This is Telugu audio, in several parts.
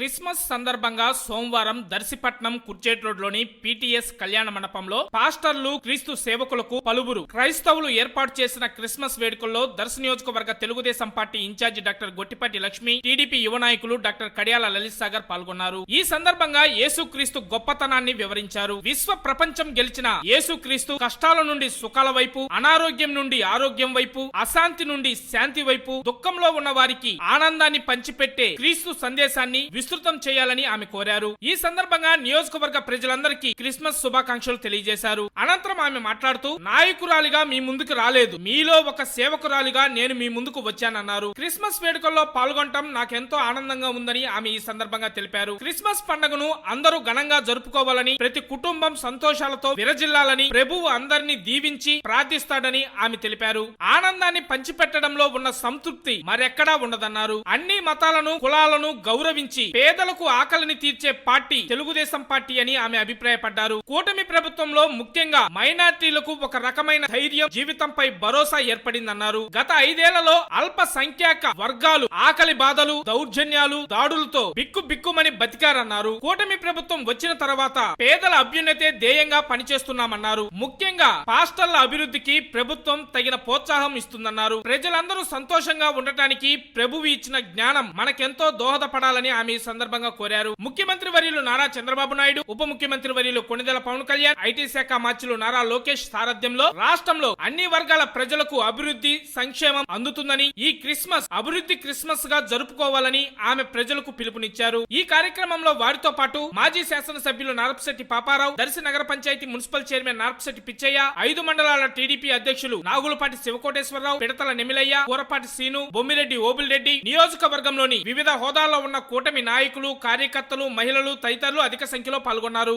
క్రిస్మస్ సందర్భంగా సోమవారం దర్శిపట్నం కుర్చేట్ రోడ్లోని పీటీఎస్ కళ్యాణ మండపంలో పాస్టర్లు క్రీస్తు సేవకులకు పలువురు క్రైస్తవులు ఏర్పాటు చేసిన క్రిస్మస్ వేడుకల్లో దర్శ నియోజకవర్గ Telugu Desam party in-charge doctor Gottipati Lakshmi TDP యువ నాయకులు డాక్టర్ కడియాల లలిత్ సాగర్ పాల్గొన్నారు. ఈ సందర్భంగా యేసుక్రీస్తు గొప్పతనాన్ని వివరించారు. విశ్వ ప్రపంచం గెలిచిన యేసుక్రీస్తు కష్టాల నుండి సుఖాల వైపు అనారోగ్యం నుండి ఆరోగ్యం వైపు అశాంతి నుండి శాంతి వైపు దుఃఖంలో ఉన్న వారికి ఆనందాన్ని పంచిపెట్టే క్రీస్తు సందేశాన్ని విస్తృతం చేయాలని ఆమె కోరారు. ఈ సందర్భంగా నియోజకవర్గ ప్రజలందరికీ క్రిస్మస్ శుభాకాంక్షలు తెలియజేశారు. అనంతరం ఆమె మాట్లాడుతూ నాయకురాలిగా మీ ముందుకు రాలేదు. మీలో ఒక సేవకురాలిగా నేను మీ ముందుకు వచ్చానన్నారు. క్రిస్మస్ వేడుకల్లో పాల్గొనటం నాకెంతో ఆనందంగా ఉందని ఆమె ఈ సందర్భంగా తెలిపారు. క్రిస్మస్ పండుగను అందరూ ఘనంగా జరుపుకోవాలని ప్రతి కుటుంబం సంతోషాలతో విరజిల్లాలని ప్రభువు అందరినీ దీవించి ప్రార్థిస్తాడని ఆమె తెలిపారు. ఆనందాన్ని పంచిపెట్టడంలో ఉన్న సంతృప్తి మరెక్కడా ఉండదన్నారు. అన్ని మతాలను కులాలను గౌరవించి పేదలకు ఆకలిని తీర్చే పార్టీ తెలుగుదేశం పార్టీ అని ఆమె అభిప్రాయపడ్డారు. కూటమి ప్రభుత్వంలో ముఖ్యంగా మైనార్టీలకు ఒక రకమైన ధైర్యం జీవితంపై భరోసా ఏర్పడిందన్నారు. గత ఐదేళ్ళలో అల్ప సంఖ్యాక వర్గాలు ఆకలి బాధలు దౌర్జన్యాలు దాడులతో బిక్కు బిక్కుమని బతికారన్నారు. కూటమి ప్రభుత్వం వచ్చిన తర్వాత పేదల అభ్యున్నతే ధ్యేయంగా పనిచేస్తున్నామన్నారు. ముఖ్యంగా పాస్టర్ల అభివృద్ధికి ప్రభుత్వం తగిన ప్రోత్సాహం ఇస్తుందన్నారు. ప్రజలందరూ సంతోషంగా ఉండటానికి ప్రభువు ఇచ్చిన జ్ఞానం మనకెంతో దోహదపడాలని ఆమె సందర్భంగా కోరారు. ముఖ్యమంత్రి వర్యులు నారా చంద్రబాబు నాయుడు ఉప ముఖ్యమంత్రి వర్యులు కొణిదెల పవన్ కళ్యాణ్ ఐటీ శాఖ మంత్రులు నారా లోకేష్ సారథ్యంలో రాష్ట్రంలో అన్ని వర్గాల ప్రజలకు అభివృద్ధి సంక్షేమం అందుతుందని ఈ క్రిస్మస్ అభివృద్ధి క్రిస్మస్గా జరుపుకోవాలని ఆమె ప్రజలకు పిలుపునిచ్చారు. ఈ కార్యక్రమంలో వారితో పాటు మాజీ శాసనసభ్యులు నారపశెట్టి పాపారావు దర్శి నగర పంచాయతీ మున్సిపల్ చైర్మన్ నారపశెట్టి పిచ్చయ్య ఐదు మండలాల టీడీపీ అధ్యక్షులు నాగులపాటి శివకోటేశ్వరరావు పిడతల నెమిలయ్య కూరపాటి సీను బొమ్మిరెడ్డి ఓబుల్రెడ్డి నియోజకవర్గంలోని వివిధ హోదాల్లో ఉన్న కూటమి నాయకులు కార్యకర్తలు మహిళలు తదితరులు అధిక సంఖ్యలో పాల్గొన్నారు.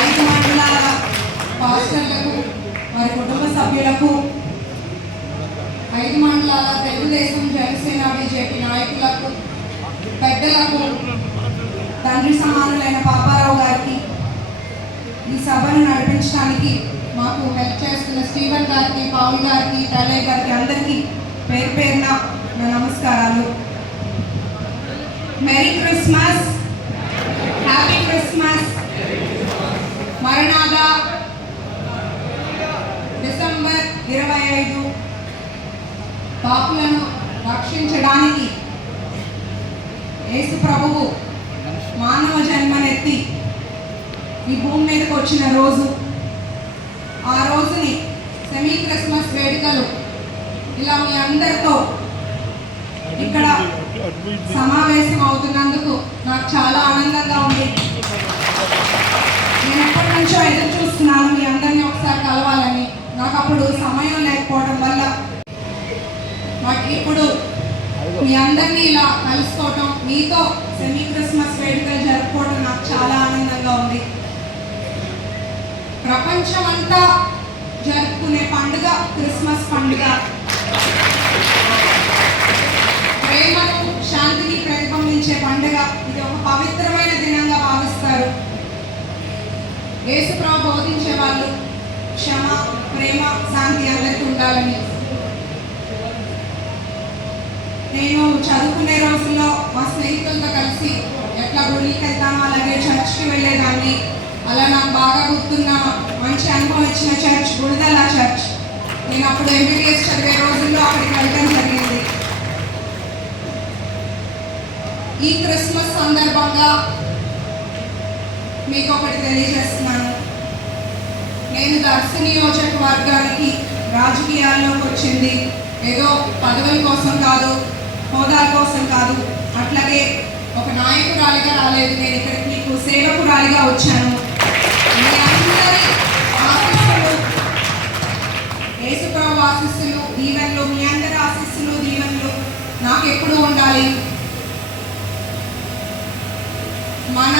ఐదు మండలాల పాస్టర్లకు వారి కుటుంబ సభ్యులకు ఐదు మండలాల తెలుగుదేశం జనసేన బీజేపీ నాయకులకు పెద్దలకు తండ్రి సమానులైన పాపారావు గారికి ఈ సభను నడిపించడానికి మాకు హెల్ప్ చేస్తున్న స్టీవెన్ గారికి పవన్ గారికి తలయ్య గారికి అందరికీ పేరు పేరున నా నమస్కారాలు. మెరీ క్రిస్మస్ హ్యాపీ క్రిస్మస్ మరణాద డిసెంబర్ ఇరవై ఐదు. పాపులను రక్షించడానికి యేసు ప్రభువు మానవ జన్మనెత్తి ఈ భూమి మీదకి వచ్చిన రోజు ఆ రోజుని సెమీ క్రిస్మస్ వేడుకలు ఇలా మీ అందరితో ఇక్కడ సమావేశం అవుతున్నందుకు నాకు చాలా ఆనందంగా ఉంది. నేను ఎప్పటి నుంచో ఎదురు చూస్తున్నాను మీ అందరినీ ఒకసారి కలవాలని. నాకు అప్పుడు సమయం లేకపోవడం వల్ల నాకు ఇప్పుడు మీ అందరినీ ఇలా కలుసుకోవటం మీతో సెమీ క్రిస్మస్ వేడుకలు జరుపుకోవడం నాకు చాలా ఆనందంగా ఉంది. ప్రపంచం అంతా జరుపుకునే పండుగ క్రిస్మస్ పండుగ. ప్రేమను శాంతిని ప్రతిబింబించే పండుగ ఇది ఒక పవిత్రమైన దినంగా భావిస్తారు. యేసుప్రభు బోధించే వాళ్ళు క్షమ ప్రేమ శాంతి అందరికీ ఉండాలని. నేను చదువుకునే రోజుల్లో మా స్నేహితులతో కలిసి ఎట్లా గుడికి వెళ్తామో అలాగే చర్చ్కి వెళ్ళేదాన్ని. అలా నాకు బాగా గుర్తున్న మంచి అనుభవం ఇచ్చిన చర్చ్ గుడిదల చర్చ్. నేను అప్పుడు ఎంబీబీఎస్ చదివే ఈ క్రిస్మస్ సందర్భంగా మీకు ఒకటి తెలియజేస్తున్నాను. నేను దర్శ నియోజకవర్గానికి రాజకీయాల్లోకి వచ్చింది. ఏదో పదవుల కోసం కాదు హోదాల కోసం కాదు. అట్లాగే ఒక నాయకురాలిగా రాలేదు. నేను ఇక్కడికి మీకు సేవకురాలిగా వచ్చాను. మీ అందరి యేసుప్రభు ఆశీస్సులు దీవెనలు మీ అందరి ఆశీస్సులు దీవెనలు నాకు ఎప్పుడు ఉండాలి. మన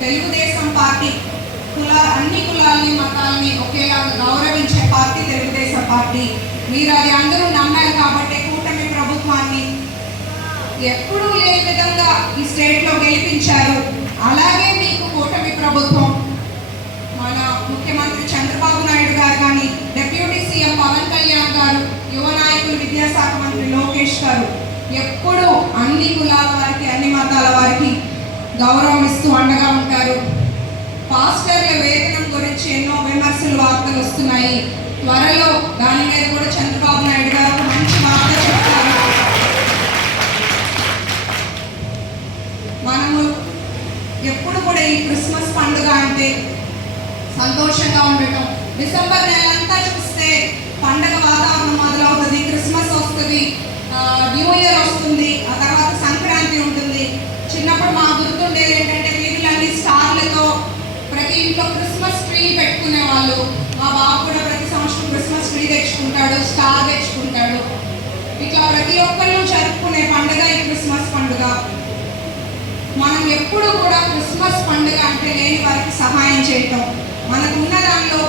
తెలుగుదేశం పార్టీ కుల అన్ని కులాలని మతాలని ఒకేలాగా గౌరవించే పార్టీ తెలుగుదేశం పార్టీ. మీరు అది అందరూ నమ్మారు కాబట్టి కూటమి ప్రభుత్వాన్ని ఎప్పుడూ లేని విధంగా ఈ స్టేట్లో గెలిపించారు. అలాగే మీకు కూటమి ప్రభుత్వం మన ముఖ్యమంత్రి చంద్రబాబు నాయుడు గారు కానీ డిప్యూటీ సీఎం పవన్ కళ్యాణ్ గారు యువ నాయకులు విద్యాశాఖ మంత్రి లోకేష్ గారు ఎప్పుడూ అన్ని కులాల వారికి అన్ని మతాల వారికి గౌరవం ఇస్తూ అండగా ఉంటారు. పాస్టర్ల వేతనం గురించి ఎన్నో విమర్శలు వార్తలు వస్తున్నాయి. త్వరలో దాని మీద కూడా చంద్రబాబు నాయుడు గారు ఒక మంచి వార్త చెప్తారు. మనము ఎప్పుడు కూడా ఈ క్రిస్మస్ పండుగ అంటే సంతోషంగా ఉండటం. డిసెంబర్ నెలంతా చూస్తే పండగ వాతావరణం మొదలవుతుంది. క్రిస్మస్ వస్తుంది. న్యూ ఇయర్ వస్తుంది. ఆ తర్వాత సంక్రాంతి ఉంటుంది. చిన్నప్పుడు మా గుర్తుండేది ఏంటంటే వీధులన్నీ స్టార్లతో ప్రతి ఇంట్లో క్రిస్మస్ ట్రీ పెట్టుకునే వాళ్ళు మా బాబు కూడా ప్రతి సంవత్సరం క్రిస్మస్ ట్రీ తెచ్చుకుంటాడు స్టార్ తెచ్చుకుంటాడు. ఇట్లా ప్రతి ఒక్కళ్ళు జరుపుకునే పండుగ ఈ క్రిస్మస్ పండుగ. మనం ఎప్పుడు కూడా క్రిస్మస్ పండుగ అంటే లేని వారికి సహాయం చేయటం. మనకున్న దానిలో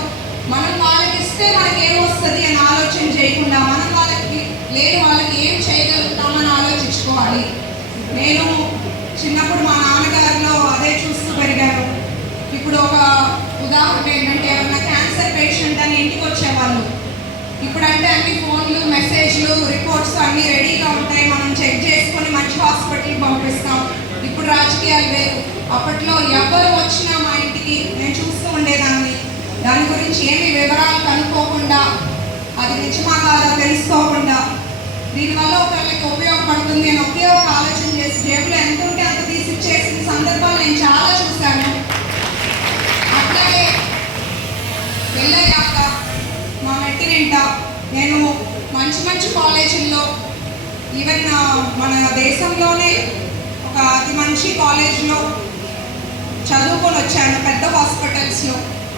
మనం వాళ్ళకి ఇస్తే మనకి ఏం వస్తుంది అని ఆలోచన చేయకుండా మనం వాళ్ళకి లేని వాళ్ళకి ఏం చేయగలుగుతామని ఆలోచించుకోవాలి నేను చిన్నప్పుడు మా నాన్నగారిలో అదే చూస్తూ పెరిగాను ఇప్పుడు ఒక ఉదాహరణ ఏంటంటే ఏమన్నా క్యాన్సర్ పేషెంట్ అని ఇంటికి వచ్చేవాళ్ళు ఇప్పుడంటే అన్ని ఫోన్లు మెసేజ్లు రిపోర్ట్స్ అన్ని రెడీగా ఉంటాయి. మనం చెక్ చేసుకొని మంచి హాస్పిటల్కి పంపిస్తాం. ఇప్పుడు రాజకీయాలు వేరు. అప్పట్లో ఎవరు వచ్చినా మా ఇంటికి నేను చూస్తూ ఉండేదాన్ని. దాని గురించి ఏమి వివరాలు కనుక్కోకుండా అది నిజమా కాదా తెలుసుకోకుండా. దీనివల్ల ఒకళ్ళకి ఉపయోగపడుతుంది నేను ఒకే ఒక ఆలోచన చేసి జేబులో ఎంత ఉంటే అంత తీసి చేసిన సందర్భాలు నేను చాలా చూస్తాను మా నేను మంచి మంచి కాలేజీల్లో ఈవెన్ మన దేశంలోనే ఒక అతి మంచి కాలేజీలో చదువుకొని వచ్చాను పెద్ద హాస్పిటల్స్లో.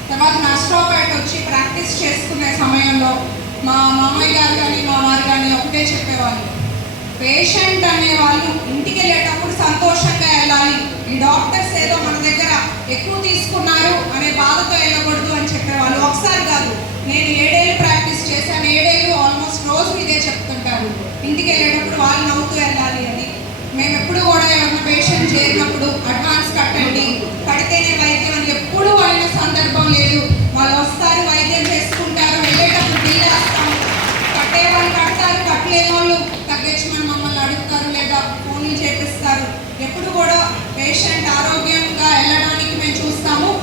తర్వాత నష్టపేట వచ్చి ప్రాక్టీస్ చేసుకునే సమయంలో మా మామయ్య గారు కానీ మా వారు కానీ ఒకటే చెప్పేవాళ్ళు. పేషెంట్ అనే వాళ్ళు ఇంటికి వెళ్ళేటప్పుడు సంతోషంగా వెళ్ళాలి. ఈ డాక్టర్స్ ఏదో మన దగ్గర ఎక్కువ తీసుకున్నారు అనే బాధ చెప్తుంటారు ఇంటికి వెళ్ళేటప్పుడు వాళ్ళు నవ్వుతూ వెళ్ళాలి అని. మేము ఎప్పుడు కూడా ఎవరైనా పేషెంట్ చేరినప్పుడు అడ్వాన్స్